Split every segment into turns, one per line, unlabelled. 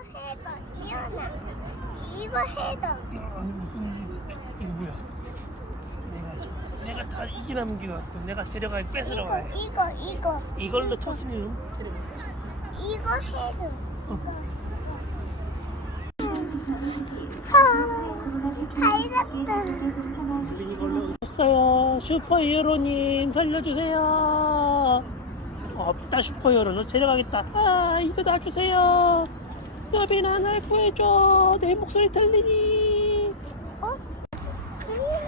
해도 이현아 이거 해도.
아니 무슨 일이지? 이거 뭐야? 내가 내가 다 이기남 기갖고 내가 데려가 뺏으러
이거
가야
이거 이거.
이걸로 토스님 데려가.
이거 해도.
어.
잘 잡다.
이걸로 없어요. 슈퍼히어로님 살려주세요. 없다 슈퍼히어로 너 데려가겠다. 아 이거 놔주세요 여빈아 날 구해줘. 내 목소리 들리니?
어?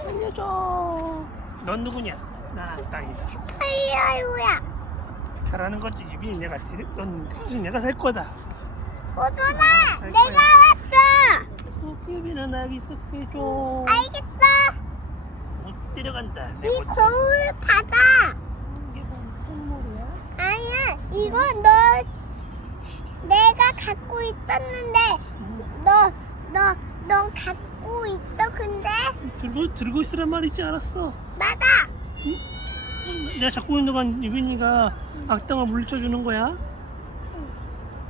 살려줘. 넌 누구냐? 나 땅이다.
하이하이야.
잘하는 거지 유빈이 내가 데려 넌 무슨 내가 살 거다.
호준아
살
내가. 왔다.
어, 유빈아 나 여기 있어 구해줘.
알겠다.
못 데려간다. 내이못
거울 받아
이게 무슨 말이야?
아니야 이건 너 내가 갖고 있었는데 너 너 너 갖고 있어 근데
들고 들고 있으란 말이지 알았어
맞아
내가 잡고 있는 동안 유빈이가 악당을 물리쳐 주는 거야?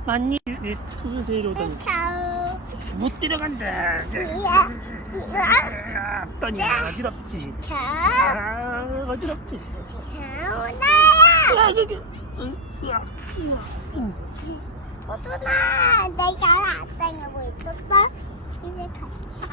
맞니? 내 투수 데려오더니
차우
못 데려간다.
이야 이야
아, 악당이 어지럽지.
차
아, 어지럽지.
차우 나야
야, 여기. 응, 으아, 으아, 응.
호준아 내가 안 다니고 있었어 이제 갔다